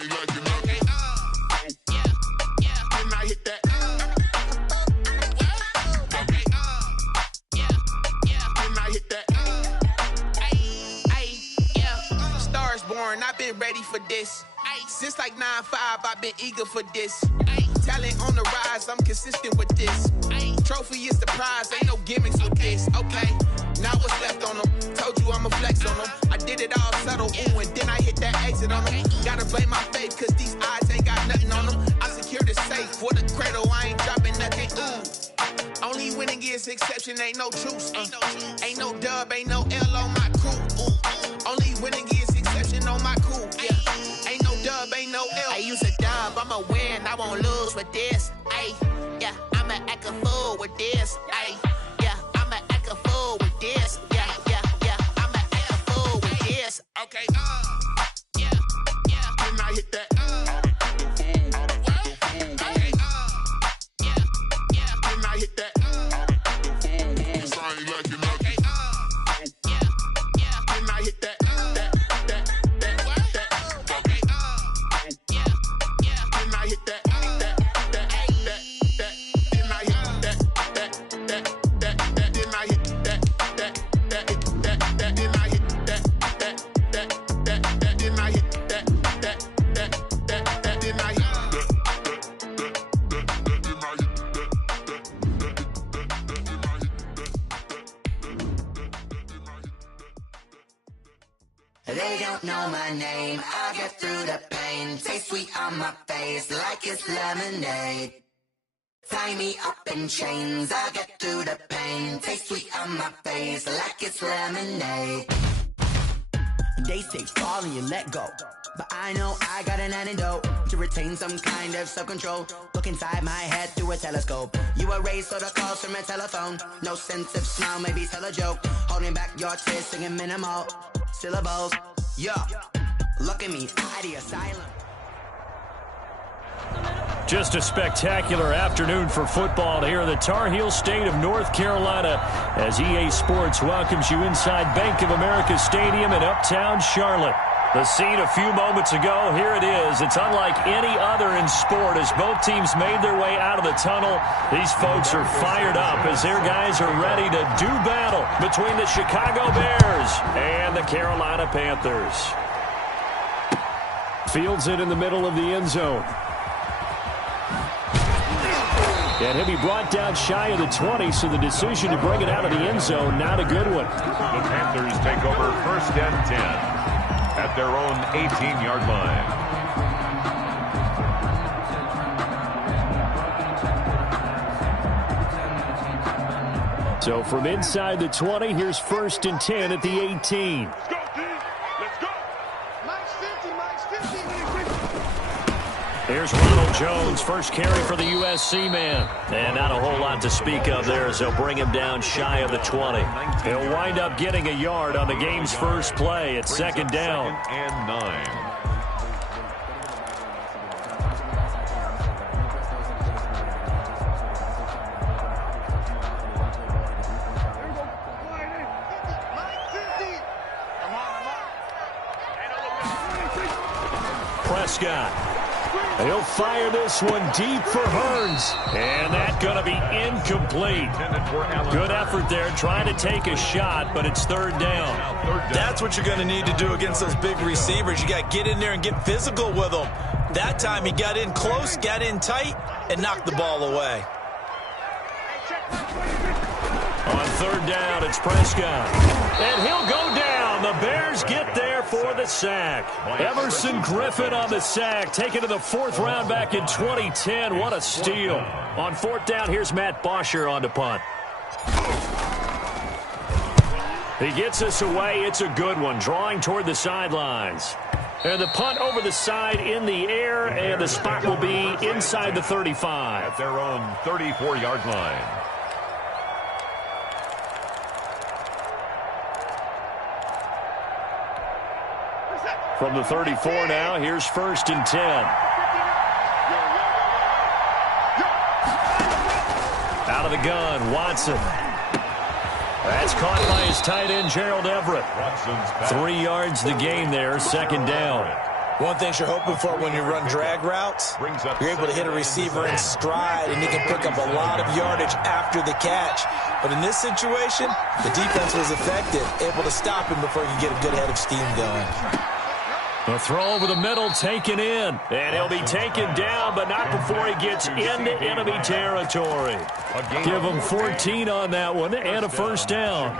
ain't like it nothing. Then I hit that. Then I hit that. Stars born, I've been ready for this. Since like 9-5, I've been eager for this. Talent on the rise, I'm consistent with this. Trophy is the prize, ain't no gimmicks with this. Okay, now what's left on them? Told you I'ma flex on them. I did it all subtle, ooh, and then I hit that exit on them. Gotta blame my faith, cause these odds ain't got nothing on them. I secured the safe for the cradle, I ain't dropping nothing, ooh. Only winning is exception, ain't no truce. Ain't no dub, ain't no L on my crew. Ooh. Only winning is exception on my crew, yeah. Ain't no dub, ain't no L. I use a dub, I'ma win, I won't lose with this. Ay, yeah, I'ma act a fool with this. Ay, yeah, I'ma act a fool with this. Yeah, yeah, yeah, I'ma act a fool with this. Okay, yeah, then I hit that. Then I hit that. Cause I ain't like it nothing. Then I hit that. Then I hit that. They don't know my name, I get through the pain. Taste sweet on my face like it's lemonade. Tie me up in chains, I get through the pain. Taste sweet on my face like it's lemonade. They say fall and you let go, but I know I got an antidote to retain some kind of self-control. Look inside my head through a telescope. You erase all the calls from a telephone. No sense of smile, maybe tell a joke. Holding back your tears, singing minimal syllables. Yeah, look at me, ID asylum. Just a spectacular afternoon for football here in the Tar Heel state of North Carolina as EA Sports welcomes you inside Bank of America Stadium in uptown Charlotte. The scene a few moments ago, here it is. It's unlike any other in sport as both teams made their way out of the tunnel. These folks are fired up as their guys are ready to do battle between the Chicago Bears and the Carolina Panthers. Fields it in the middle of the end zone. And he'll be brought down shy of the 20, so the decision to bring it out of the end zone, not a good one. The Panthers take over 1st and 10 at their own 18-yard line. So from inside the 20, here's 1st and 10 at the 18. Let's go, team. Let's go. Mike's 50, Mike's 50. Here's Ronald Jones, first carry for the USC man. And not a whole lot to speak of there as they'll bring him down shy of the 20. He'll wind up getting a yard on the game's first play at 2nd down. 2nd and 9. Prescott. He'll fire this one deep for Hearns. And that's going to be incomplete. Good effort there trying to take a shot, but it's 3rd down. That's what you're going to need to do against those big receivers. You got to get in there and get physical with them. That time he got in close, got in tight, and knocked the ball away. On 3rd down, it's Prescott. And he'll go down. The Bears get there for the sack. Everson Griffin on the sack, taken to the 4th round back in 2010. What a steal. On 4th down, here's Matt Bosher on the punt. He gets us away. It's a good one, drawing toward the sidelines. And the punt over the side in the air, and the spot will be inside the 35. At their own 34-yard line. From the 34 now, here's 1st and 10. Out of the gun, Watson. That's caught by his tight end, Gerald Everett. 3 yards the gain there, 2nd down. One thing you're hoping for when you run drag routes, you're able to hit a receiver in stride, and he can pick up a lot of yardage after the catch. But in this situation, the defense was effective, able to stop him before he could get a good head of steam going. The throw over the middle taken in, and he'll be taken down, but not before he gets into enemy territory. Give him 14 on that one and a first down.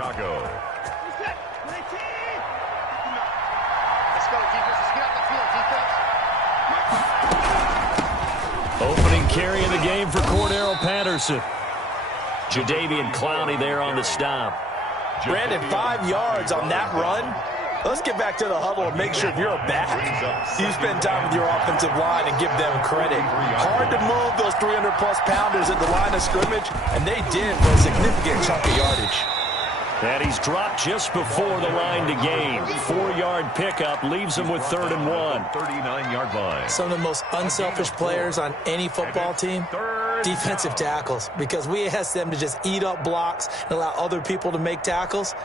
Opening carry in the game for Cordero Patterson. Jadeveon Clowney there on the stop. Brandon, 5 yards on that run. Let's get back to the huddle and make sure if you're a back, you spend time with your offensive line and give them credit. Hard to move those 300-plus pounders at the line of scrimmage, and they did for a significant chunk of yardage. And he's dropped just before the line to gain. 4-yard pickup leaves him with 3rd and 1. 39-yard line. Some of the most unselfish players on any football team, defensive tackles, because we ask them to just eat up blocks and allow other people to make tackles.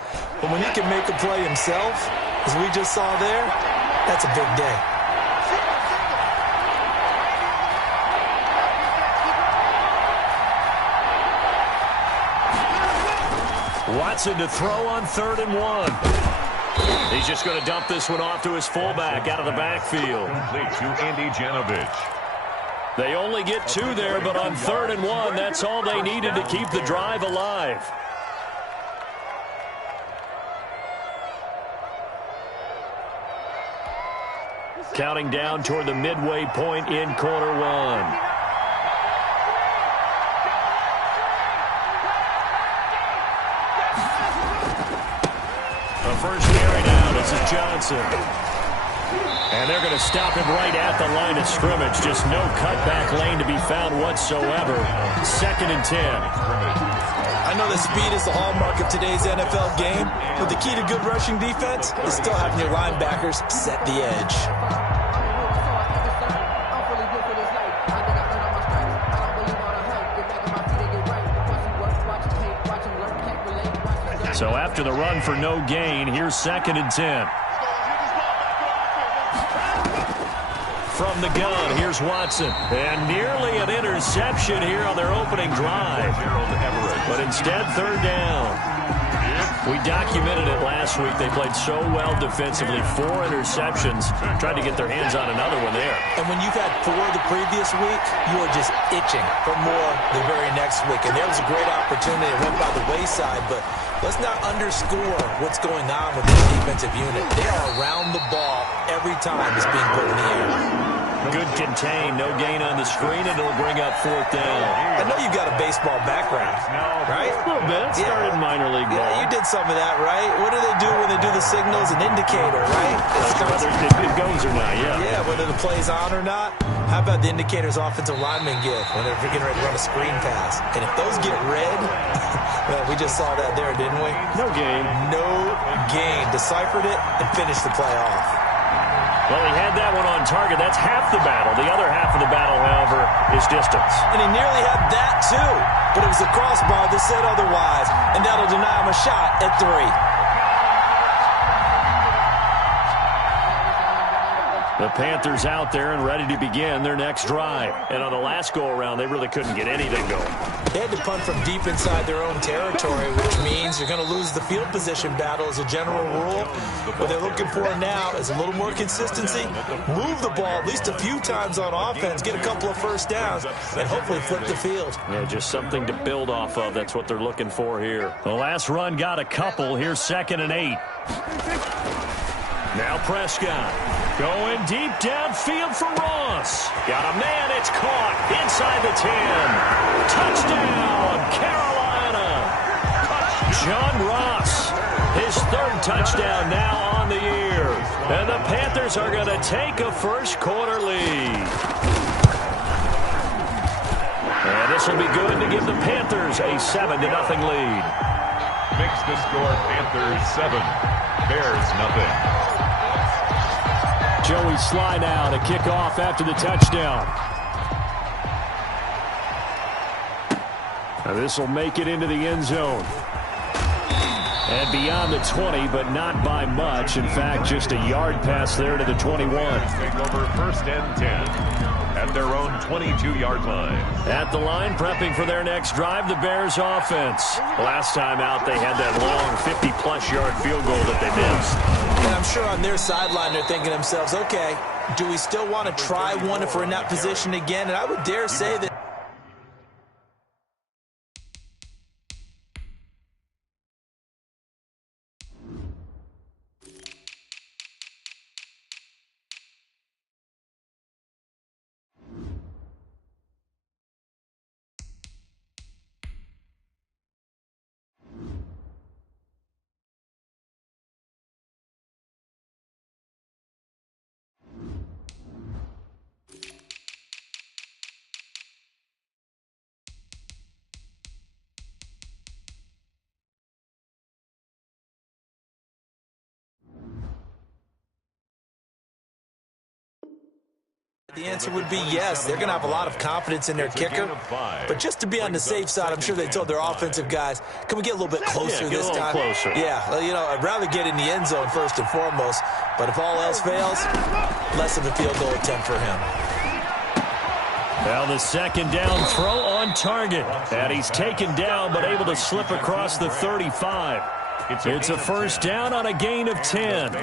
But when he can make a play himself, as we just saw there, that's a big day. Watson to throw on 3rd and 1. He's just going to dump this one off to his fullback out of the backfield. Complete to Andy Janovich. They only get 2 there, but on 3rd and 1, that's all they needed to keep the drive alive. Counting down toward the midway point in quarter 1. First carry now. This is Johnson. And they're going to stop him right at the line of scrimmage. Just no cutback lane to be found whatsoever. 2nd and 10. I know that speed is the hallmark of today's NFL game, but the key to good rushing defense is still having your linebackers set the edge. So after the run for no gain, here's 2nd and 10. From the gun, here's Watson. And nearly an interception here on their opening drive. But instead, 3rd down. We documented it last week. They played so well defensively. 4 interceptions. Tried to get their hands on another one there. And when you've had 4 the previous week, you are just itching for more the very next week. And there was a great opportunity. It went by the wayside, but let's not underscore what's going on with this defensive unit. They are around the ball every time it's being put in the air. Good contain, no gain on the screen, and it'll bring up 4th down. I know you've got a baseball background, right? A little bit. Started in minor league ball. Yeah, you did some of that, right? What do they do when they do the signals? An indicator, right? Whether it goes or not, yeah. Yeah, whether the play's on or not. How about the indicators offensive linemen give when they're getting ready to run a screen pass? And if those get red, well, we just saw that there, didn't we? No gain. No gain. Deciphered it and finished the play off. Well, he had that one on target. That's half the battle. The other half of the battle, however, is distance. And he nearly had that, too. But it was the crossbar that said otherwise. And that'll deny him a shot at 3. The Panthers out there and ready to begin their next drive. And on the last go-around, they really couldn't get anything going. They had to punt from deep inside their own territory, which means you're going to lose the field position battle as a general rule. What they're looking for now is a little more consistency, move the ball at least a few times on offense, get a couple of first downs, and hopefully flip the field. Yeah, just something to build off of. That's what they're looking for here. The last run got a couple. Here's 2nd and 8. Now Prescott going deep downfield for Ross. Got a man. It's caught inside the 10. Touchdown, Carolina. John Ross, his 3rd touchdown now on the year. And the Panthers are going to take a first-quarter lead. And this will be good to give the Panthers a 7-0 lead. Makes the score Panthers 7, Bears nothing. Joey Sly now to kick off after the touchdown. Now this will make it into the end zone. And beyond the 20, but not by much. In fact, just a yard pass there to the 21. Take over 1st and 10 at their own 22-yard line. At the line, prepping for their next drive, the Bears offense. Last time out, they had that long 50-plus yard field goal that they missed. And I'm sure on their sideline they're thinking to themselves, okay, do we still want to try one if we're in that position again? And I would dare say that the answer would be yes. They're going to have a lot of confidence in their kicker. But just to be on the safe side, I'm sure they told their offensive guys, can we get a little bit closer this time? Closer. Yeah, well, you know, I'd rather get in the end zone first and foremost. But if all else fails, less of a field goal attempt for him. Well, the second down throw on target. And he's taken down, but able to slip across the 35. It's a first down on a gain of 10.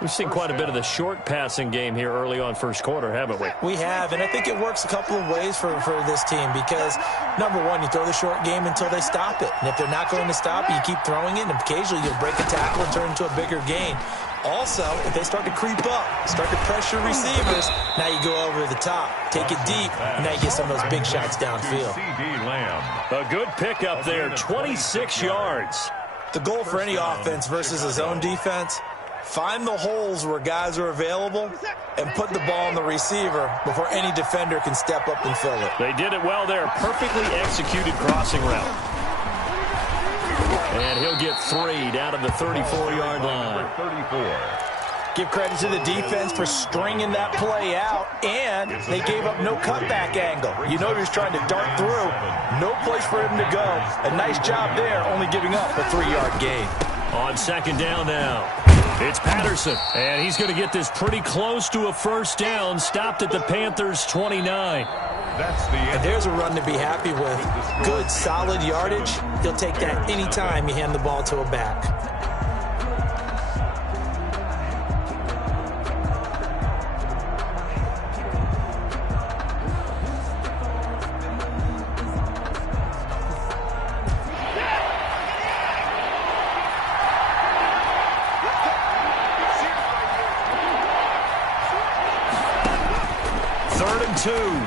We've seen quite a bit of the short passing game here early on first quarter, haven't we? We have, and I think it works a couple of ways for this team because, number one, you throw the short game until they stop it. And if they're not going to stop it, you keep throwing it, and occasionally you'll break a tackle and turn into a bigger gain. Also, if they start to creep up, start to pressure receivers, now you go over the top, take it deep, and now you get some of those big shots downfield. A good pickup there, 26 yards. The goal for any offense versus a zone defense, find the holes where guys are available and put the ball on the receiver before any defender can step up and fill it. They did it well there. Perfectly executed crossing route. And he'll get 3 down to the 34-yard line. 34. Give credit to the defense for stringing that play out, and they gave up no cutback angle. You know he was trying to dart through. No place for him to go. A nice job there, only giving up a 3-yard gain. On second down now, it's Patterson, and he's going to get this pretty close to a first down, stopped at the Panthers' 29. And there's a run to be happy with. Good, solid yardage. He'll take that anytime you hand the ball to a back.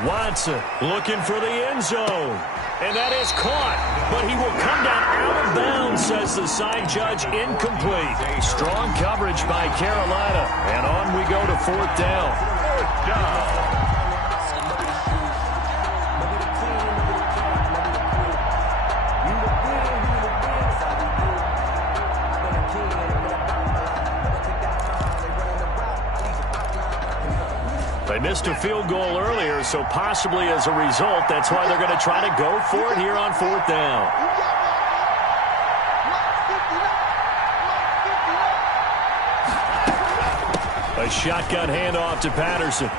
Watson looking for the end zone. And that is caught. But he will come down out of bounds, says the side judge. Incomplete. Strong coverage by Carolina. And on we go to 4th down. 4th down. They missed a field goal earlier, so possibly as a result, that's why they're going to try to go for it here on 4th down. A shotgun handoff to Patterson.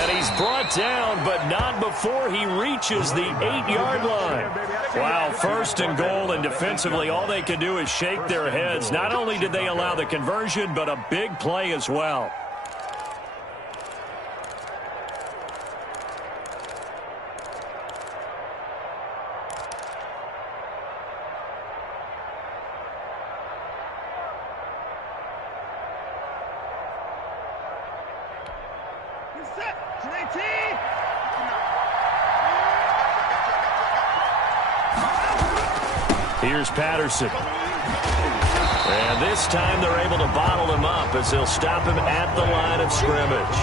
And he's brought down, but not before he reaches the 8-yard line. Wow, 1st and goal, and defensively all they can do is shake their heads. Not only did they allow the conversion, but a big play as well. Here's Patterson. And this time they're able to bottle him up as they'll stop him at the line of scrimmage.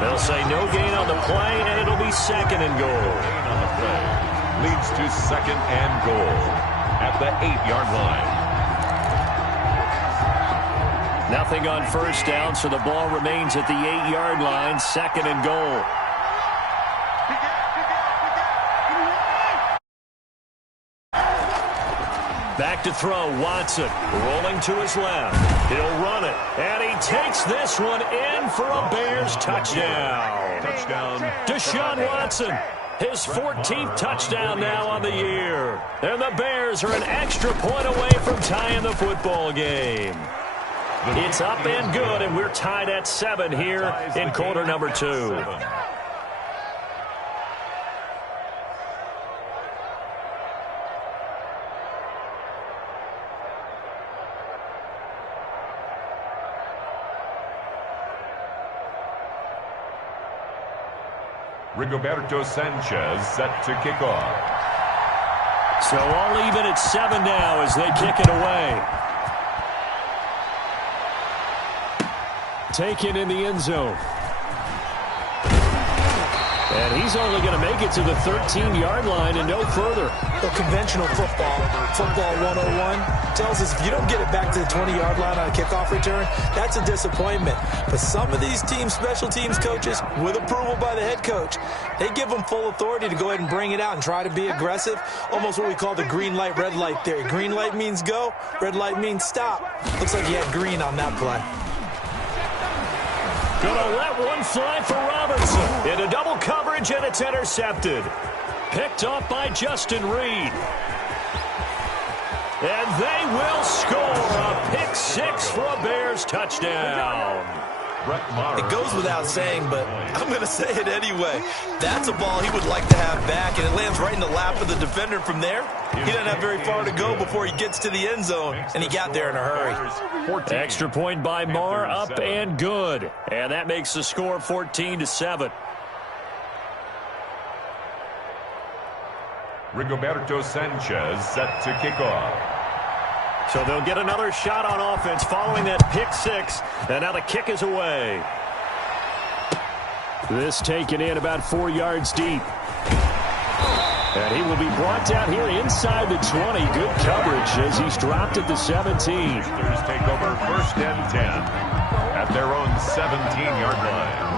They'll say no gain on the play, and it'll be 2nd and goal. Gain on the play leads to 2nd and goal at the 8-yard line. Nothing on first down, so the ball remains at the 8-yard line, 2nd and goal. Back to throw, Watson. Rolling to his left. He'll run it. And he takes this one in for a Bears touchdown. Deshaun Watson. His 14th touchdown now on the year. And the Bears are an extra point away from tying the football game. It's up and good, and we're tied at 7 here in quarter number 2. Rigoberto Sanchez set to kick off. So all even at 7 now as they kick it away. Taken in the end zone. And he's only going to make it to the 13-yard line and no further. Well, conventional football 101, tells us if you don't get it back to the 20-yard line on a kickoff return, that's a disappointment. But some of these special teams coaches, with approval by the head coach, they give them full authority to go ahead and bring it out and try to be aggressive, almost what we call the green light, red light theory. Green light means go, red light means stop. Looks like he had green on that play. Gonna let one fly for Robinson. Into double coverage, and it's intercepted. Picked off by Justin Reed. And they will score a pick 6 for a Bears touchdown. It goes without saying, but I'm going to say it anyway. That's a ball he would like to have back, and it lands right in the lap of the defender from there. He doesn't have very far to go before he gets to the end zone, and he got there in a hurry. Extra point by Marr, up and good. And that makes the score 14-7. Rigoberto Sanchez set to kick off. So they'll get another shot on offense following that pick 6. And now the kick is away. This taken in about 4 yards deep. And he will be brought down here inside the 20. Good coverage as he's dropped at the 17. Panthers take over 1st and 10 at their own 17-yard line.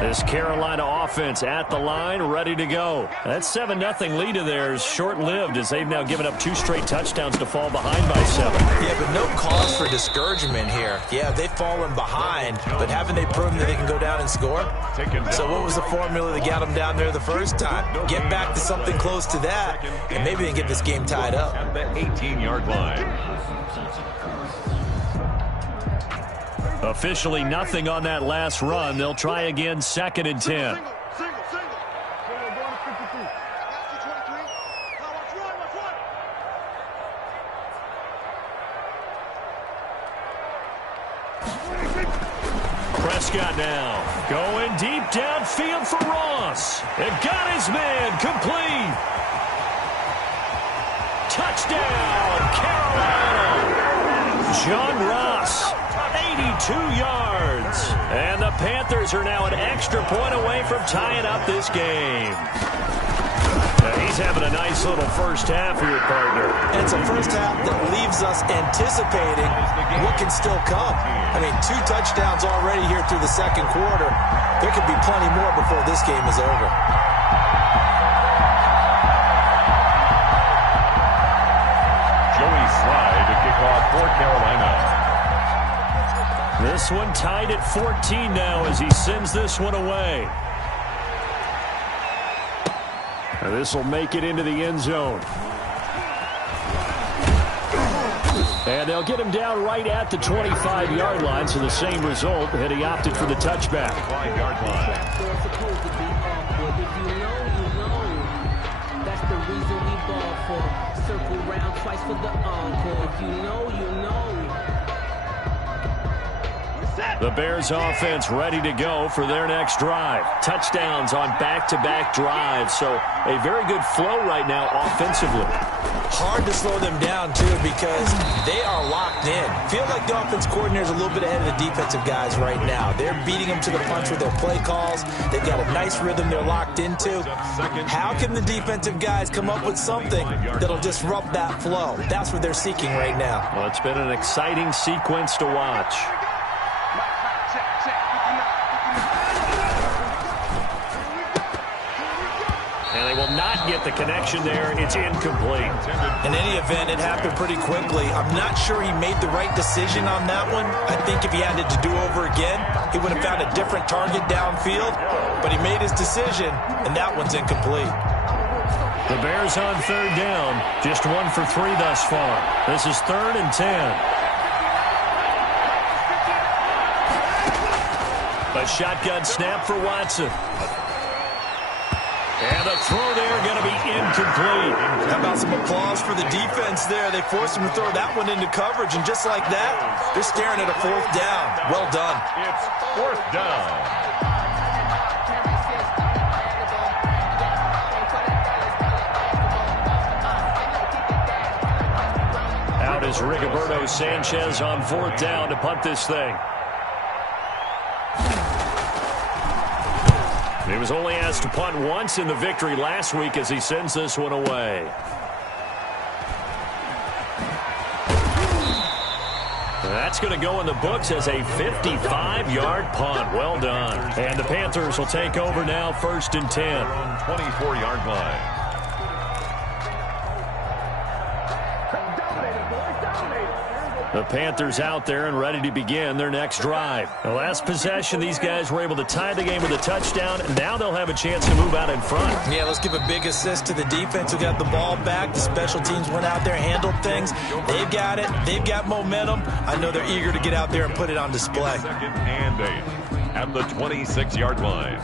This Carolina offense at the line, ready to go. That 7-0 lead of theirs short-lived as they've now given up 2 straight touchdowns to fall behind by 7. Yeah, but no cause for discouragement here. Yeah, they've fallen behind, but haven't they proven that they can go down and score? So what was the formula that got them down there the first time? Get back to something close to that, and maybe they can get this game tied up. At the 18-yard line. Officially nothing on that last run. They'll try again, 2nd and 10. Prescott now going deep downfield for Ross. And got his man complete. Touchdown, Carolina. John Ross. 82 yards. And the Panthers are now an extra point away from tying up this game. Now he's having a nice little first half here, partner. It's a first half that leaves us anticipating what can still come. I mean, 2 touchdowns already here through the second quarter. There could be plenty more before this game is over. Joey Slye to kick off for Carolina. This one tied at 14 now as he sends this one away. This will make it into the end zone. And they'll get him down right at the 25-yard line, so the same result, had he opted for the touchback. 5-yard line. That's the reason we ball for. Circle round twice for the encore. If you know, you know. The Bears offense ready to go for their next drive. Touchdowns on back-to-back drives, so a very good flow right now offensively. Hard to slow them down, too, because they are locked in. Feel like the offense coordinator is a little bit ahead of the defensive guys right now. They're beating them to the punch with their play calls. They've got a nice rhythm they're locked into. How can the defensive guys come up with something that'll disrupt that flow? That's what they're seeking right now. Well, it's been an exciting sequence to watch. And they will not get the connection there. It's incomplete. In any event, it happened pretty quickly. I'm not sure he made the right decision on that one. I think if he had it to do over again, he would have found a different target downfield. But he made his decision, and that one's incomplete. The Bears on third down. Just 1 for 3 thus far. This is 3rd and 10. A shotgun snap for Watson. And the throw there going to be incomplete. How about some applause for the defense there? They forced him to throw that one into coverage, and just like that, they're staring at a 4th down. Well done. It's 4th down. Out is Rigoberto Sanchez on 4th down to punt this thing. He was only asked to punt once in the victory last week as he sends this one away. That's going to go in the books as a 55-yard punt. Well done. And the Panthers will take over now, 1st and 10. On 24-yard line. The Panthers out there and ready to begin their next drive. The last possession, these guys were able to tie the game with a touchdown, and now they'll have a chance to move out in front. Yeah, let's give a big assist to the defense who got the ball back. The special teams went out there, handled things. They've got it. They've got momentum. I know they're eager to get out there and put it on display. 2nd and 8 at the 26-yard line.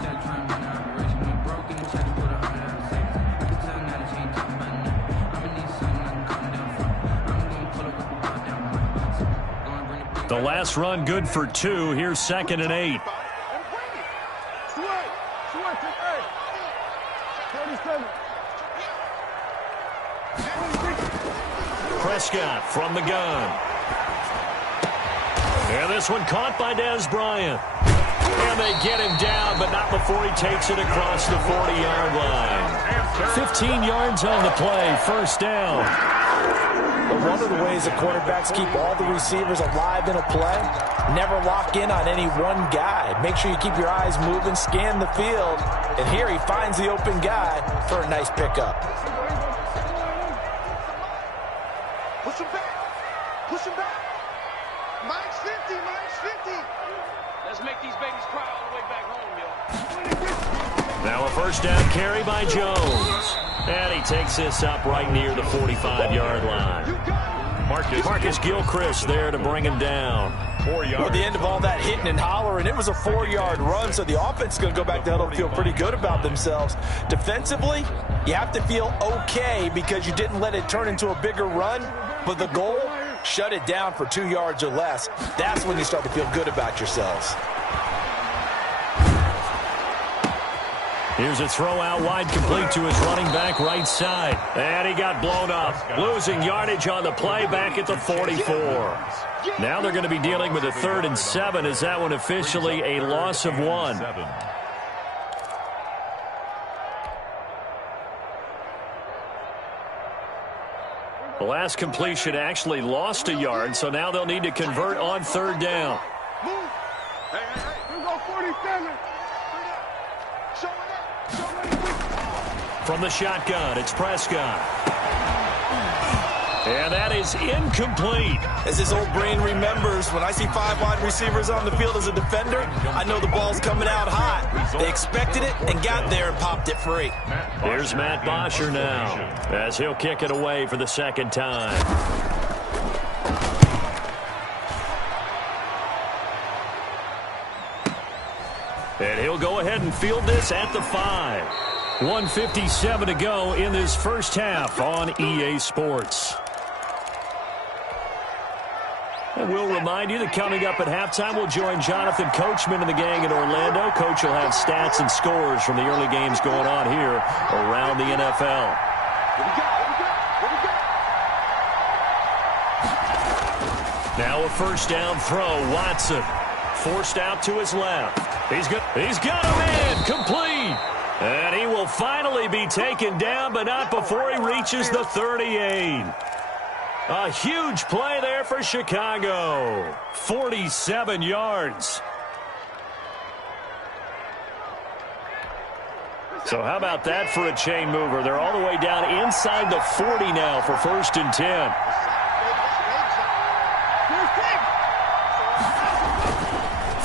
The last run good for 2. Here's 2nd and 8. Prescott from the gun. And this one caught by Dez Bryant. And they get him down, but not before he takes it across the 40-yard line. 15 yards on the play, 1st down. But one of the ways the quarterbacks keep all the receivers alive in a play, never lock in on any one guy. Make sure you keep your eyes moving, scan the field, and here he finds the open guy for a nice pickup. Push him back. Push him back. Mine's 50. Mine's 50. Let's make these babies cry all the way back home, yo. Now a 1st down carry by Jones. And he takes this up right near the 45-yard line. Marcus Gilchrist there to bring him down. 4 yards. Well, the end of all that hitting and hollering, it was a 4-yard run, so the offense is going to go back to huddle and feel pretty good about themselves. Defensively, you have to feel okay because you didn't let it turn into a bigger run, but the goal, shut it down for 2 yards or less. That's when you start to feel good about yourselves. Here's a throw out wide, complete to his running back right side. And he got blown up. Losing yardage on the play back at the 44. Now they're going to be dealing with a 3rd and 7. Is that one officially a loss of 1? The last completion actually lost a yard, so now they'll need to convert on 3rd down. Move. Hey, here we go, 47. From the shotgun, it's Prescott. And that is incomplete. As his old brain remembers, when I see 5 wide receivers on the field as a defender, I know the ball's coming out hot. They expected it and got there and popped it free. Here's Matt Bosher now, as he'll kick it away for the 2nd time. And he'll go ahead and field this at the 5. 1:57 to go in this first half on EA Sports. And we'll remind you that coming up at halftime, we'll join Jonathan Coachman and the gang in Orlando. Coach will have stats and scores from the early games going on here around the NFL. Now a 1st down throw. Watson forced out to his left. He's got a man complete. And he will finally be taken down, but not before he reaches the 38. A huge play there for Chicago. 47 yards. So how about that for a chain mover? They're all the way down inside the 40 now for 1st and 10.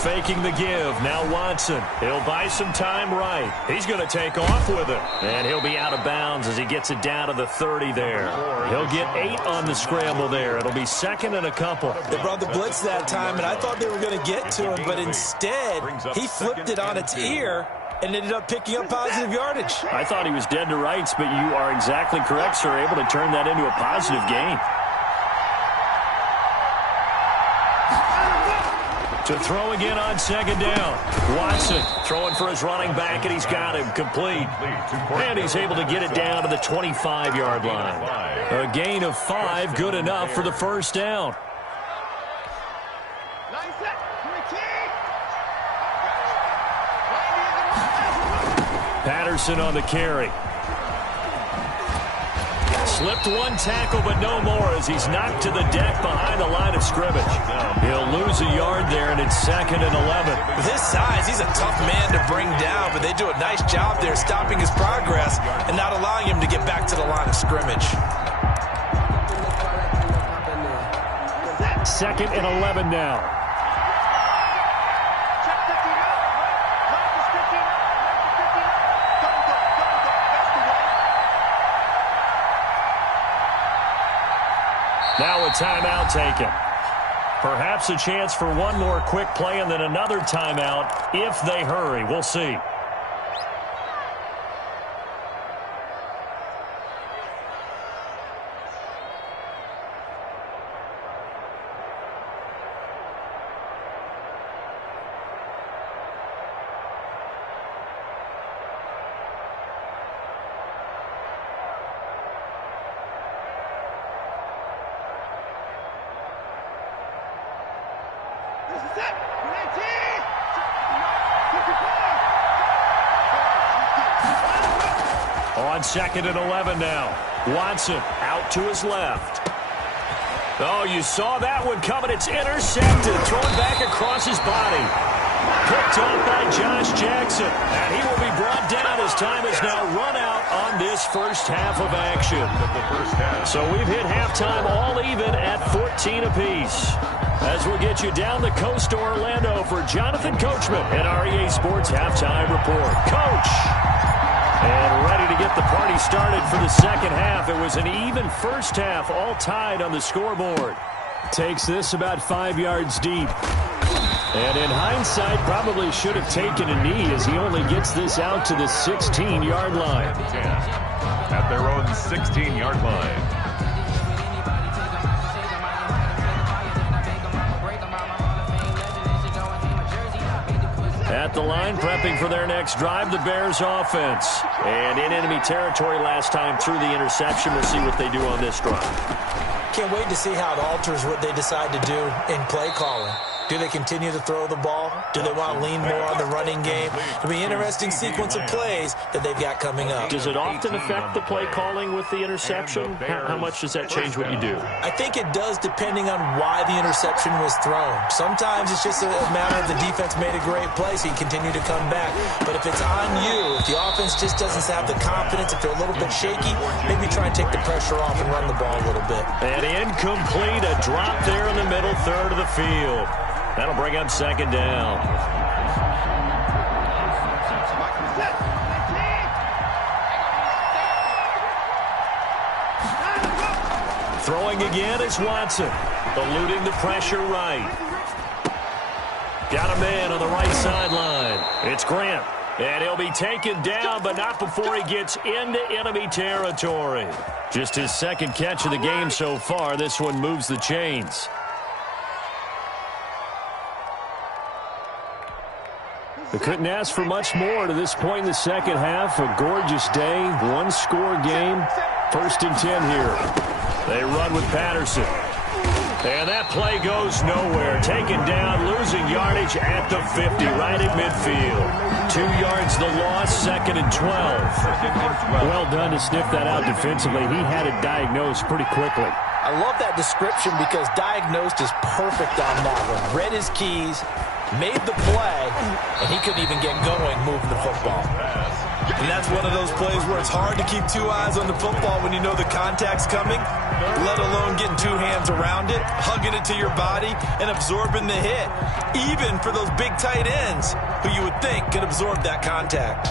Faking the give. Now Watson. He'll buy some time right. He's going to take off with it. And he'll be out of bounds as he gets it down to the 30 there. He'll get 8 on the scramble there. It'll be 2nd and a couple. They brought the blitz that time, and I thought they were going to get to him, but instead he flipped it on its ear and ended up picking up positive yardage. I thought he was dead to rights, but you are exactly correct, sir. Able to turn that into a positive gain. To throw again on 2nd down. Watson throwing for his running back, and he's got him complete. And he's able to get it down to the 25-yard line. A gain of 5, good enough for the 1st down. Patterson on the carry. Slipped one tackle, but no more as he's knocked to the deck behind the line of scrimmage. He'll lose a yard there, and it's 2nd and 11. With his size, he's a tough man to bring down, but they do a nice job there stopping his progress and not allowing him to get back to the line of scrimmage. 2nd and 11 now. Now a timeout taken. Perhaps a chance for one more quick play and then another timeout if they hurry. We'll see. On 2nd and 11 now. Watson out to his left. Oh, you saw that one coming. It's intercepted. Thrown back across his body. Picked up by Josh Jackson. And he will be brought down as time is now run out on this first half of action. So we've hit halftime all even at 14 apiece. As we'll get you down the coast to Orlando for Jonathan Coachman at REA Sports Halftime Report. Coach! And ready to get the party started for the second half. It was an even first half, all tied on the scoreboard. Takes this about 5 yards deep. And in hindsight, probably should have taken a knee as he only gets this out to the 16-yard line. At their own 16-yard line. At the line, prepping for their next drive, the Bears offense. And in enemy territory last time through the interception. We'll see what they do on this drive. Can't wait to see how it alters what they decide to do in play calling. Do they continue to throw the ball? Do they want to lean more on the running game? It'll be an interesting sequence of plays that they've got coming up. Does it often affect the play calling with the interception? How much does that change what you do? I think it does depending on why the interception was thrown. Sometimes it's just a matter of the defense made a great play, so you continue to come back. But if it's on you, if the offense just doesn't have the confidence, if they're a little bit shaky, maybe try and take the pressure off and run the ball a little bit. And incomplete, a drop there in the middle third of the field. That'll bring up second down. Throwing again is Watson. Eluding the pressure right. Got a man on the right sideline. It's Grant. And he'll be taken down, but not before he gets into enemy territory. Just his second catch of the game so far. This one moves the chains. They couldn't ask for much more to this point in the second half. A gorgeous day, one-score game. 1st and 10 here. They run with Patterson. And that play goes nowhere. Taken down, losing yardage at the 50, right at midfield. 2 yards the loss, 2nd and 12. Well done to sniff that out defensively. He had it diagnosed pretty quickly. I love that description because diagnosed is perfect on that one. Read his keys, made the play, and he couldn't even get going moving the football. And that's one of those plays where it's hard to keep two eyes on the football when you know the contact's coming, let alone getting two hands around it, hugging it to your body, and absorbing the hit, even for those big tight ends who you would think could absorb that contact.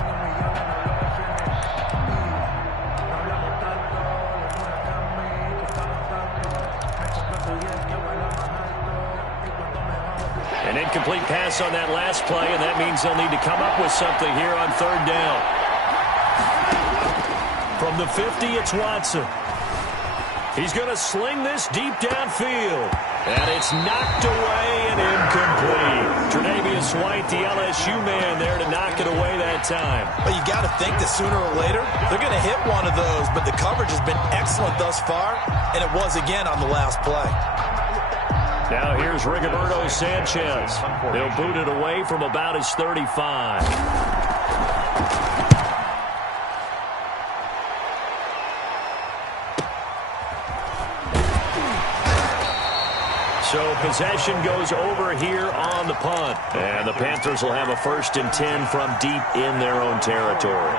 An incomplete pass on that last play, and that means they'll need to come up with something here on third down. From the 50, it's Watson. He's going to sling this deep downfield. And it's knocked away and incomplete. Tre'Davious White, the LSU man, there to knock it away that time. Well, you got to think that sooner or later, they're going to hit one of those, but the coverage has been excellent thus far, and it was again on the last play. Now here's Rigoberto Sanchez. They'll boot it away from about his 35. So possession goes over here on the punt. And the Panthers will have a 1st and 10 from deep in their own territory.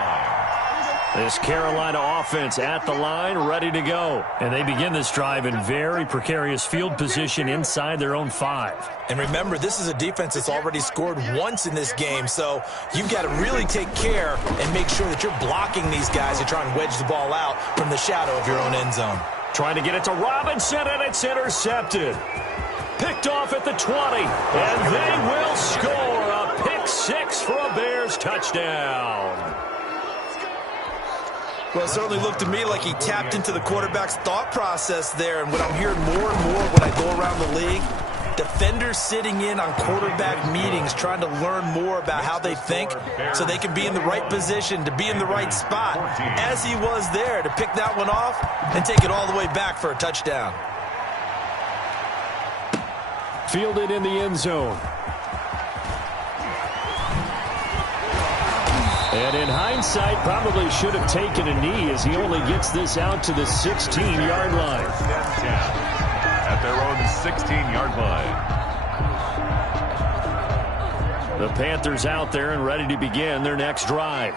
This Carolina offense at the line, ready to go. And they begin this drive in very precarious field position inside their own 5. And remember, this is a defense that's already scored once in this game, so you've got to really take care and make sure that you're blocking these guys to try and wedge the ball out from the shadow of your own end zone. Trying to get it to Robinson, and it's intercepted. Picked off at the 20, and they will score a pick 6 for a Bears touchdown. Well, it certainly looked to me like he tapped into the quarterback's thought process there. And what I'm hearing more and more when I go around the league, defenders sitting in on quarterback meetings trying to learn more about how they think so they can be in the right position, to be in the right spot, as he was there to pick that one off and take it all the way back for a touchdown. Fielded in the end zone. And in hindsight, probably should have taken a knee as he only gets this out to the 16-yard line. At their own 16-yard line. The Panthers out there and ready to begin their next drive.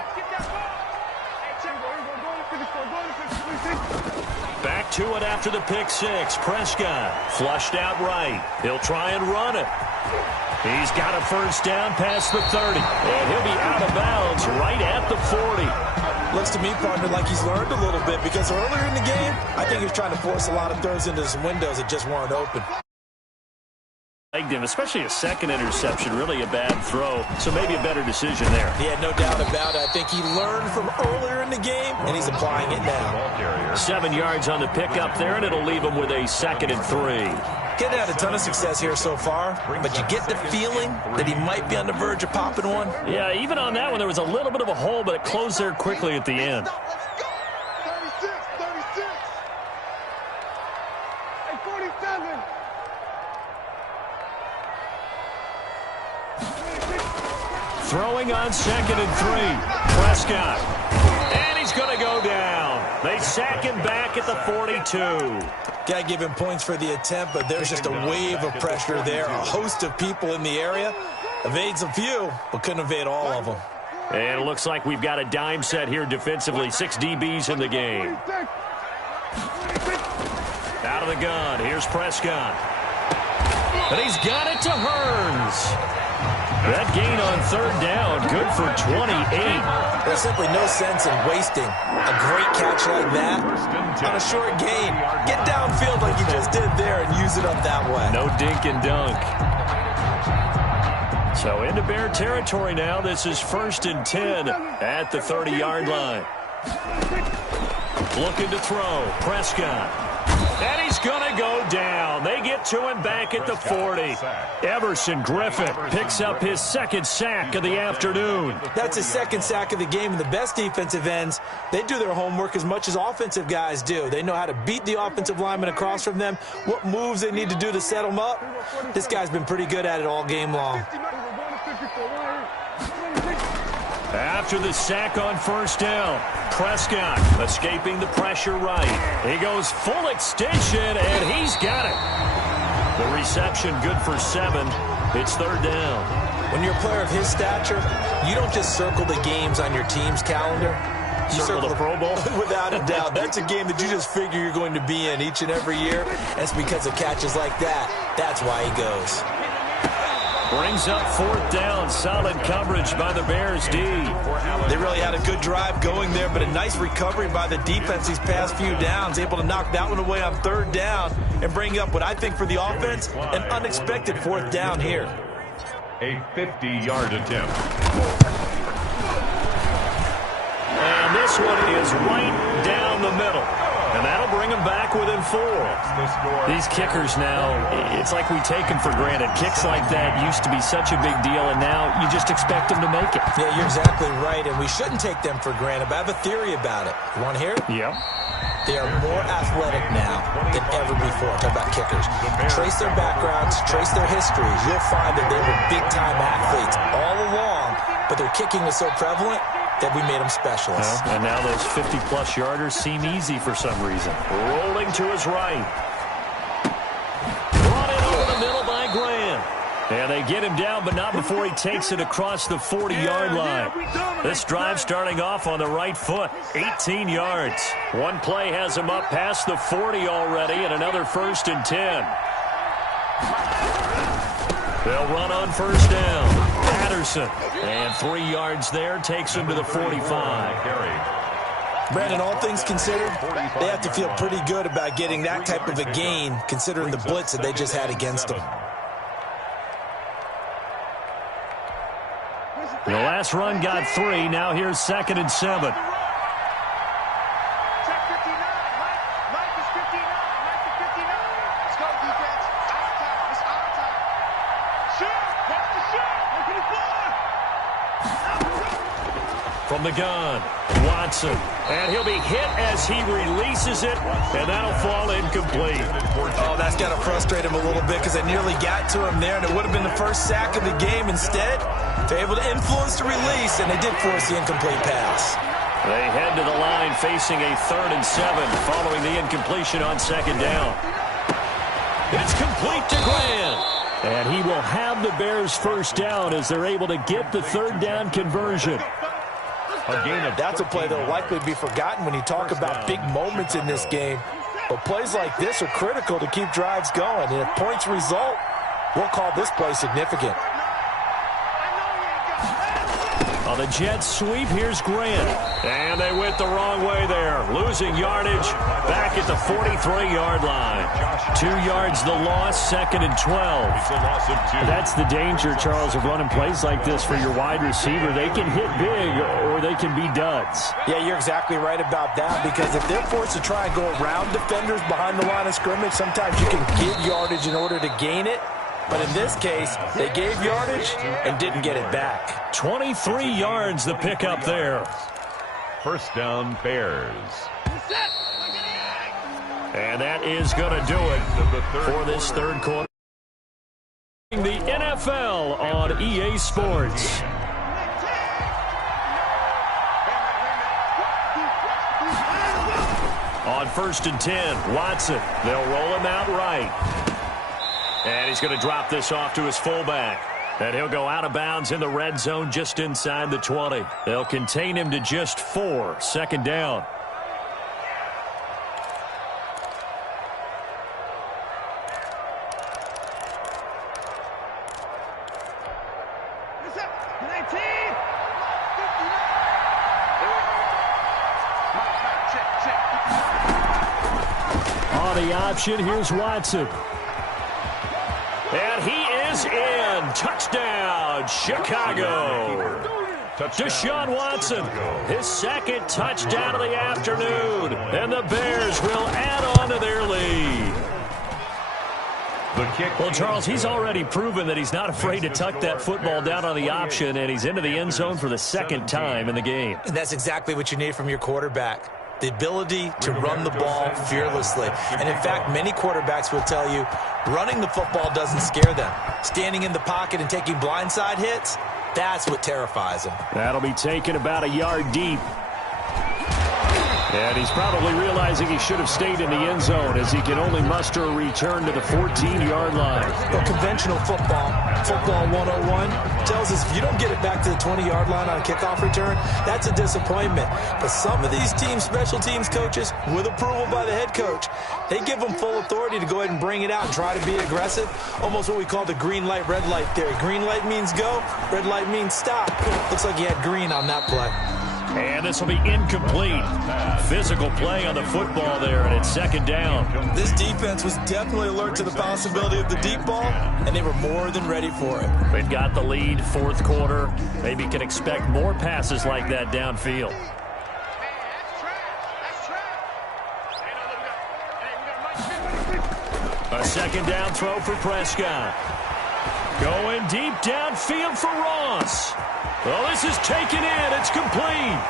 Back to it after the pick 6. Prescott flushed out right. He'll try and run it. He's got a 1st down past the 30. And he'll be out of bounds right at the 40. Looks to me, partner, like he's learned a little bit, because earlier in the game, I think he was trying to force a lot of throws into some windows that just weren't open. Him, especially a second interception, really a bad throw, so maybe a better decision there. Yeah, no doubt about it. I think he learned from earlier in the game, and he's applying it now. 7 yards on the pickup there, and it'll leave him with a 2nd and 3. Getting had a ton of success here so far, but you get the feeling that he might be on the verge of popping one. Yeah, even on that one, there was a little bit of a hole, but it closed there quickly at the end. 36. Hey, 47. Throwing on 2nd and 3. Prescott. And he's going to go down. They sack him back at the 42. Got to give him points for the attempt, but there's just a wave of pressure there. A host of people in the area. Evades a few, but couldn't evade all of them. And it looks like we've got a dime set here defensively. 6 DBs in the game. Out of the gun. Here's Prescott. And he's got it to Hearns. That gain on 3rd down, good for 28. There's simply no sense in wasting a great catch like that on a short gain. Get downfield like you just did there and use it up that way. No dink and dunk. So into Bear territory now. This is 1st and 10 at the 30-yard line. Looking to throw. Prescott. And he's going to go down. They get to him back at the 40. Everson Griffin picks up his 2nd sack of the afternoon. That's his 2nd sack of the game. And the best defensive ends, they do their homework as much as offensive guys do. They know how to beat the offensive lineman across from them, what moves they need to do to set them up. This guy's been pretty good at it all game long. After the sack on 1st down, Prescott escaping the pressure right. He goes full extension, and he's got it. The reception good for 7. It's 3rd down. When you're a player of his stature, you don't just circle the games on your team's calendar. You circle the Pro Bowl? Without a doubt. That's a game that you just figure you're going to be in each and every year. That's because of catches like that. That's why he goes. Brings up 4th down. Solid coverage by the Bears D. They really had a good drive going there, but a nice recovery by the defense these past few downs. Able to knock that one away on 3rd down and bring up what I think for the offense, an unexpected 4th down here. A 50-yard attempt. And this one is right down the middle. And that'll bring them back within 4. These kickers now, it's like we take them for granted. Kicks like that used to be such a big deal, and now you just expect them to make it. Yeah, you're exactly right, and we shouldn't take them for granted, but I have a theory about it. You want to hear it? Yep. They are more athletic now than ever before. Talk about kickers. Trace their backgrounds, trace their histories. You'll find that they were big-time athletes all along, but their kicking was so prevalent that we made them specialists. And now those 50-plus yarders seem easy for some reason. Rolling to his right. Brought in over the middle by Graham. And they get him down, but not before he takes it across the 40-yard line. This drive starting off on the right foot. 18 yards. One play has him up past the 40 already, and another 1st and 10. They'll run on 1st down. Patterson. And 3 yards there takes him to the 45. Brandon, all things considered, they have to feel pretty good about getting that type of a gain, considering the blitz that they just had against them. The last run got 3. Now here's 2nd and 7. From the gun, Watson. And he'll be hit as he releases it, and that'll fall incomplete. Oh, that's got to frustrate him a little bit because they nearly got to him there, and it would have been the first sack of the game. Instead, they're able to influence the release, and they did force the incomplete pass. They head to the line facing a 3rd and 7 following the incompletion on 2nd down. It's complete to Grant. And he will have the Bears' 1st down as they're able to get the 3rd down conversion. That's a play that will likely be forgotten when you talk about big moments in this game. But plays like this are critical to keep drives going. And if points result, we'll call this play significant. On the Jets sweep, here's Grant. And they went the wrong way there. Losing yardage back at the 43-yard line. 2 yards the loss, 2nd and 12. That's the danger, Charles, of running plays like this for your wide receiver. They can hit big or they can be duds. Yeah, you're exactly right about that, because if they're forced to try and go around defenders behind the line of scrimmage, sometimes you can give yardage in order to gain it. But in this case, they gave yardage and didn't get it back. 23 yards the pickup there. 1st down, Bears. And that is going to do it for this 3rd quarter. The NFL on EA Sports. On 1st and 10, Watson. They'll roll him out right. And he's going to drop this off to his fullback. And he'll go out of bounds in the red zone just inside the 20. They'll contain him to just 4. 2nd down. On the option, here's Watson. And he is in. Touchdown, Chicago. Deshaun Watson, his 2nd touchdown of the afternoon. And the Bears will add on to their lead. Well, Charles, he's already proven that he's not afraid to tuck that football down on the option, and he's into the end zone for the 2nd time in the game. And that's exactly what you need from your quarterback. The ability to run the ball fearlessly. And in fact, many quarterbacks will tell you running the football doesn't scare them. Standing in the pocket and taking blindside hits, that's what terrifies them. That'll be taken about a yard deep. And he's probably realizing he should have stayed in the end zone as he can only muster a return to the 14-yard line. Well, conventional football 101, tells us if you don't get it back to the 20-yard line on a kickoff return, that's a disappointment. But some of these teams, special teams coaches, with approval by the head coach, they give them full authority to go ahead and bring it out and try to be aggressive. Almost what we call the green light, red light theory. Green light means go, red light means stop. Looks like he had green on that play. And this will be incomplete. Physical play on the football there, and it's second down. This defense was definitely alert to the possibility of the deep ball, and they were more than ready for it. They've got the lead, fourth quarter. Maybe can expect more passes like that downfield. A second down throw for Prescott. Going deep downfield for Ross. Well, this is taken in. It's complete.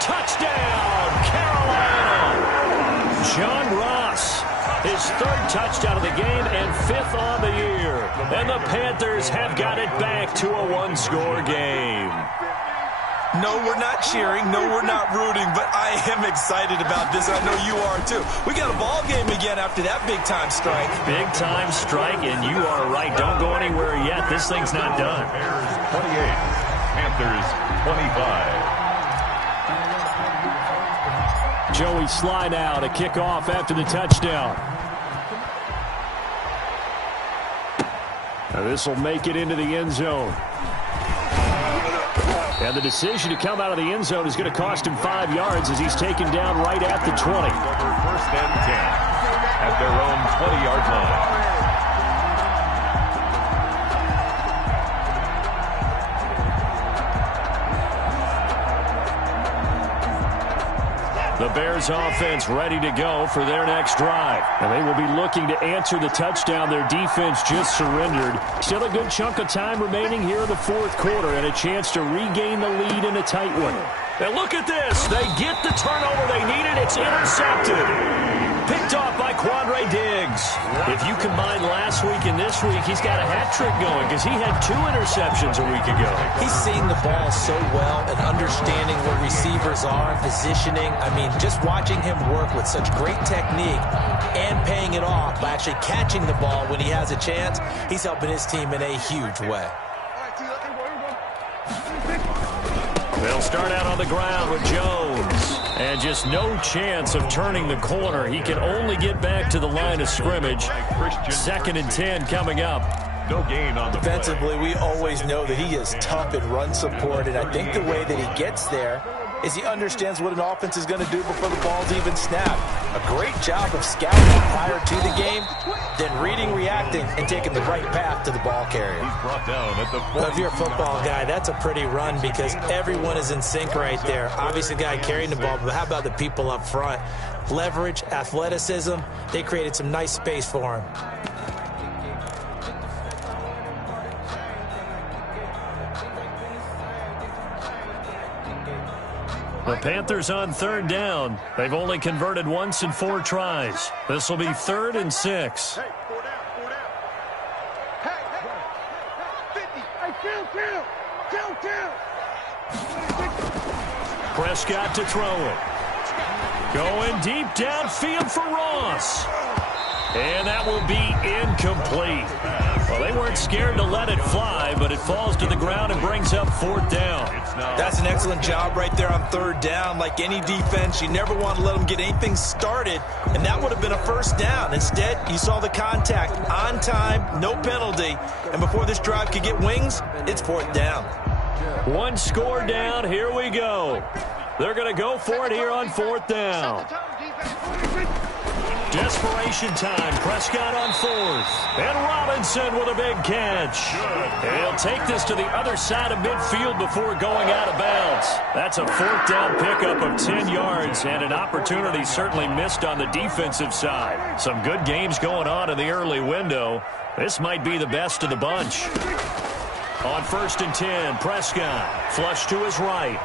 Touchdown, Carolina. John Ross, his third touchdown of the game and fifth on the year. And the Panthers have got it back to a one-score game. No, we're not cheering. No, we're not rooting. But I am excited about this. I know you are, too. We got a ball game again after that big-time strike. Big-time strike, and you are right. Don't go anywhere yet. This thing's not done. Bears 28, Panthers 25. Joey Sly now to kick off after the touchdown. Now this will make it into the end zone. And the decision to come out of the end zone is going to cost him 5 yards as he's taken down right at the 20. Over first and 10 at their own 20-yard line. The Bears offense ready to go for their next drive. And they will be looking to answer the touchdown their defense just surrendered. Still a good chunk of time remaining here in the fourth quarter and a chance to regain the lead in a tight one. And look at this. They get the turnover they needed. It's intercepted. Picked off by Quandre Diggs. If you combine last week and this week, he's got a hat trick going because he had 2 interceptions a week ago. He's seeing the ball so well and understanding where receivers are, positioning. I mean, just watching him work with such great technique and paying it off by actually catching the ball when he has a chance, he's helping his team in a huge way. They'll start out on the ground with Jones. And just no chance of turning the corner. He can only get back to the line of scrimmage. Second and 10 coming up. No gain on the Defensively, play. we always know that he is tough in run support, and I think the way that he gets there is he understands what an offense is going to do before the ball's even snapped. A great job of scouting prior to the game, then reading, reacting, and taking the right path to the ball carrier. He's brought down at the 40. Well, if you're a football guy, that's a pretty run because everyone is in sync right there. Obviously, the guy carrying the ball, but how about the people up front? Leverage, athleticism, they created some nice space for him. The Panthers on third down. They've only converted once in 4 tries. This will be 3rd and 6. Hey, 4 down, 4 down. Hey, 50. Hey, count. Prescott to throw it. Going deep downfield for Ross. And that will be incomplete. Well, they weren't scared to let it fly, but it falls to the ground and brings up 4th down. That's an excellent job right there on 3rd down. Like any defense, you never want to let them get anything started, and that would have been a 1st down. Instead, you saw the contact on time, no penalty, and before this drive could get wings, it's 4th down. 1 score down. Here we go. They're going to go for it here on 4th down. Desperation time. Prescott on 4th. And Robinson with a big catch. He'll take this to the other side of midfield before going out of bounds. That's a 4th down pickup of 10 yards and an opportunity certainly missed on the defensive side. Some good games going on in the early window. This might be the best of the bunch. On 1st and 10, Prescott flush to his right.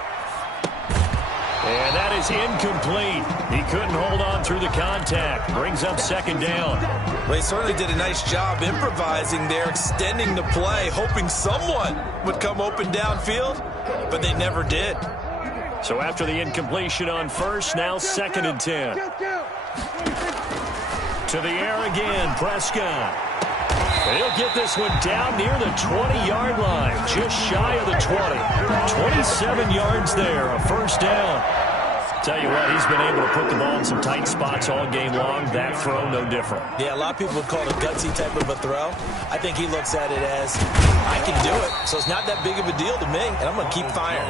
And that is incomplete. He couldn't hold on through the contact. Brings up 2nd down. Well, he certainly did a nice job improvising there, extending the play, hoping someone would come open downfield, but they never did. So after the incompletion on first, now 2nd and 10. To the air again, Prescott. And he'll get this one down near the 20-yard line, just shy of the 20. 27 yards there, a first down. Tell you what, he's been able to put the ball in some tight spots all game long. That throw, no different. Yeah, a lot of people would call it a gutsy type of a throw. I think he looks at it as, I can do it, so it's not that big of a deal to me, and I'm going to keep firing.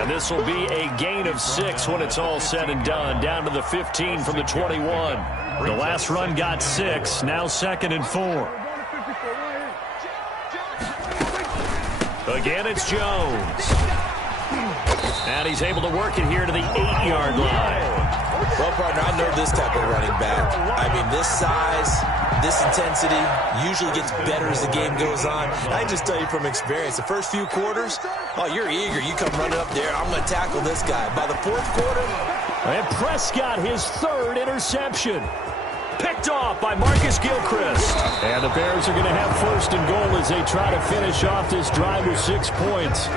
And this will be a gain of 6 when it's all said and done, down to the 15 from the 21. The last run got 6, now 2nd and 4. Again, it's Jones. And he's able to work it here to the 8-yard line. Well, partner, I know this type of running back. I mean, this size, this intensity usually gets better as the game goes on. I just tell you from experience, the first few quarters, oh, you're eager. You come running up there, I'm going to tackle this guy. By the 4th quarter. And Prescott, his 3rd interception. Picked off by Marcus Gilchrist. And the Bears are going to have 1st and goal as they try to finish off this drive with 6 points.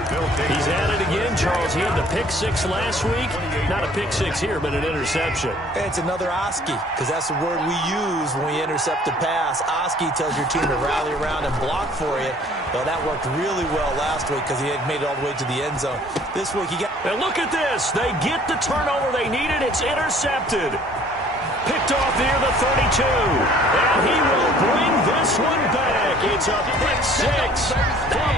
He's at it again, Charles. He had the pick 6 last week. Not a pick 6 here, but an interception. It's another Oski, because that's the word we use when we intercept a pass. Oski tells your team to rally around and block for you. Well, that worked really well last week because he had made it all the way to the end zone. This week he got... And look at this. They get the turnover they needed. It's intercepted. Picked off near the 32. And he will bring this one back. It's a pick 6.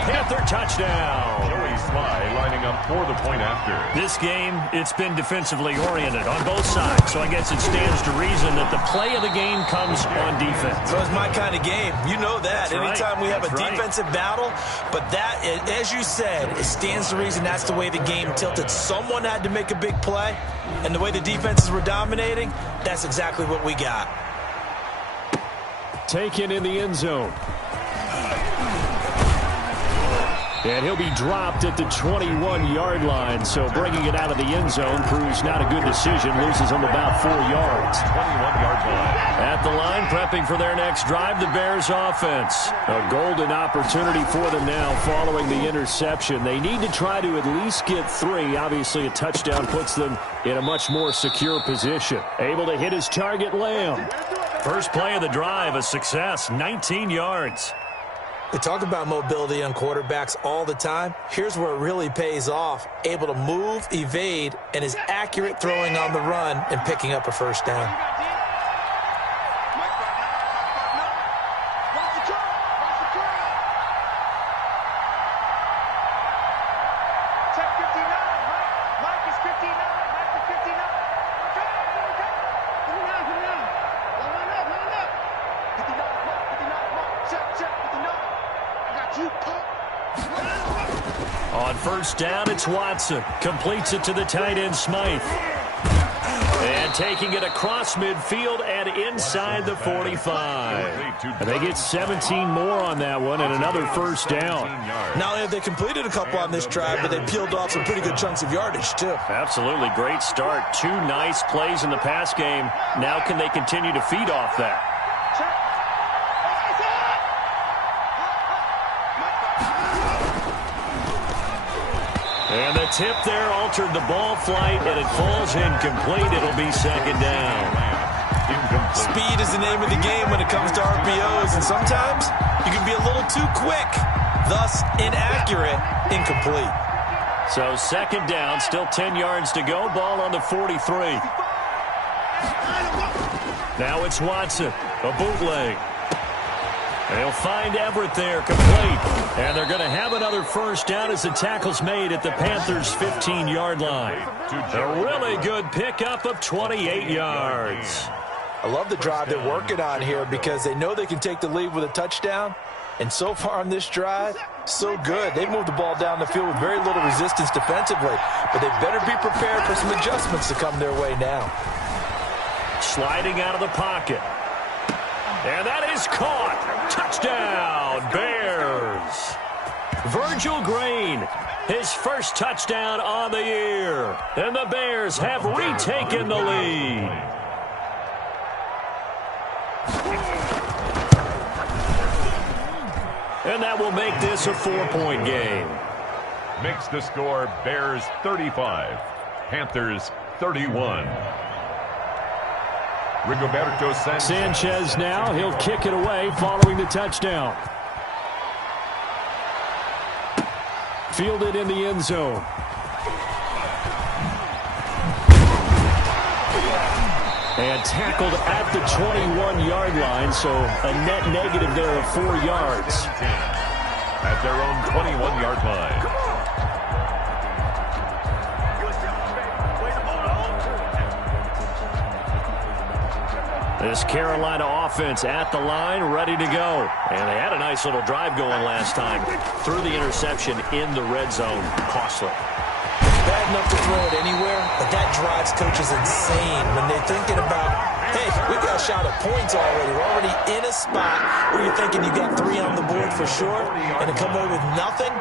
Panther touchdown. Joey Sly lining up for the point after. This game, it's been defensively oriented on both sides. So I guess it stands to reason that the play of the game comes on defense. So it's my kind of game. You know that. That's Anytime right. we have That's a defensive battle. But that, as you said, it stands to reason that's the way the game tilted. Someone had to make a big play. And the way the defenses were dominating, that's exactly what we got. Taken in the end zone. And he'll be dropped at the 21-yard line. So bringing it out of the end zone proves not a good decision. Loses him about 4 yards. 21-yard line. At the line, prepping for their next drive, the Bears offense. A golden opportunity for them now following the interception. They need to try to at least get 3. Obviously, a touchdown puts them in a much more secure position. Able to hit his target, Lamb. First play of the drive, a success, 19 yards. We talk about mobility on quarterbacks all the time. Here's where it really pays off. Able to move, evade, and is accurate throwing on the run and picking up a first down. On first down, it's Watson. Completes it to the tight end, Smythe. And taking it across midfield and inside the 45. And they get 17 more on that one and another first down. Not only have they completed a couple on this drive, but they peeled off some pretty good chunks of yardage, too. Absolutely. Great start. 2 nice plays in the pass game. Now can they continue to feed off that? And the tip there altered the ball flight, and it falls incomplete. It'll be second down. Speed is the name of the game when it comes to RPOs, and sometimes you can be a little too quick, thus inaccurate, incomplete. So second down, still 10 yards to go. Ball on the 43. Now it's Watson, a bootleg. They'll find Everett there, complete. And they're going to have another first down as the tackle's made at the Panthers' 15-yard line. A really good pickup of 28 yards. I love the drive they're working on here because they know they can take the lead with a touchdown. And so far on this drive, so good. They moved the ball down the field with very little resistance defensively. But they better be prepared for some adjustments to come their way now. Sliding out of the pocket. And that is caught. Touchdown, Bears. Virgil Green, his first touchdown on the year. And the Bears have retaken the lead. And that will make this a 4-point game. makes the score Bears 35, Panthers 31. Rigoberto Sanchez now. He'll kick it away following the touchdown. Fielded in the end zone. And tackled at the 21-yard line, so a net negative there of 4 yards. At their own 21-yard line. This Carolina offense at the line, ready to go. And they had a nice little drive going last time. Threw the interception in the red zone. Costly. Bad enough to throw it anywhere, but that drives coaches insane when they're thinking about, hey, we got a shot at points already. We're already in a spot where you're thinking you got 3 on the board for sure, and to come away with nothing,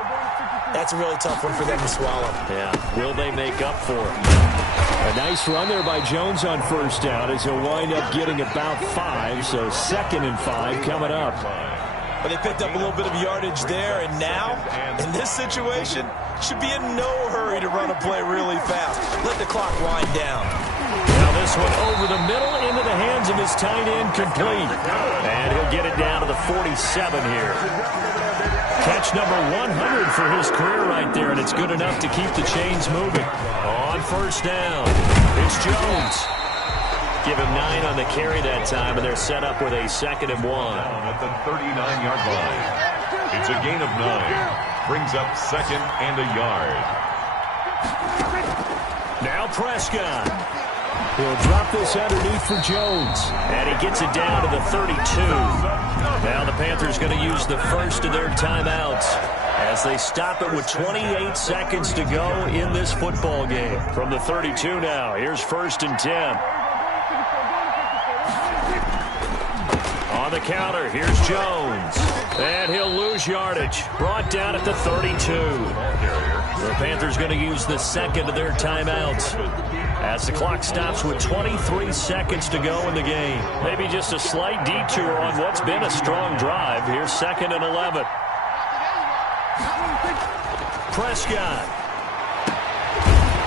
that's a really tough one for them to swallow. Yeah, will they make up for it? A nice run there by Jones on first down as he'll wind up getting about 5, so 2nd and 5 coming up. But they picked up a little bit of yardage there, and now, in this situation, should be in no hurry to run a play really fast. Let the clock wind down. Now this one over the middle into the hands of his tight end, complete. And he'll get it down to the 47 here. Catch number 100 for his career right there, and it's good enough to keep the chains moving. On first down, it's Jones. Give him 9 on the carry that time, and they're set up with a 2nd and 1. At the 39-yard line. It's a gain of 9. Brings up 2nd and a yard. Now Prescott. He'll drop this underneath for Jones. And he gets it down to the 32. Now the Panthers going to use the first of their timeouts as they stop it with 28 seconds to go in this football game. From the 32 now, here's 1st and 10. On the counter, here's Jones. And he'll lose yardage. Brought down at the 32. The Panthers going to use the 2nd of their timeouts as the clock stops with 23 seconds to go in the game. Maybe just a slight detour on what's been a strong drive. Here's 2nd and 11. Prescott.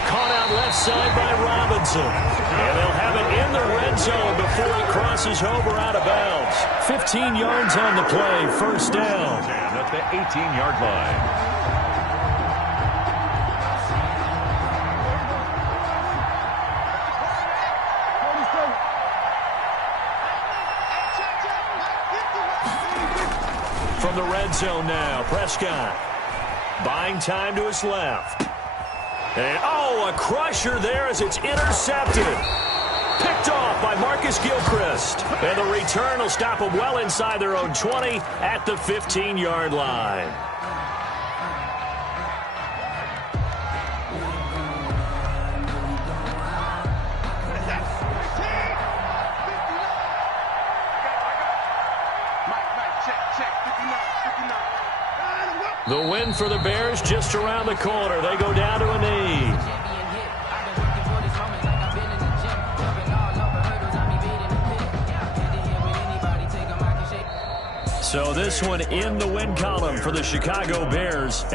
Caught out left side by Robinson. And they'll have it in the red zone before he crosses over out of bounds. 15 yards on the play, 1st down. And at the 18-yard line. From the red zone now, Prescott. Buying time to his left. And, oh, a crusher there as it's intercepted. Picked off by Marcus Gilchrist. And the return will stop them well inside their own 20 at the 15-yard line. The win for the Bears just around the corner. They go down to a knee. So this one in the win column for the Chicago Bears.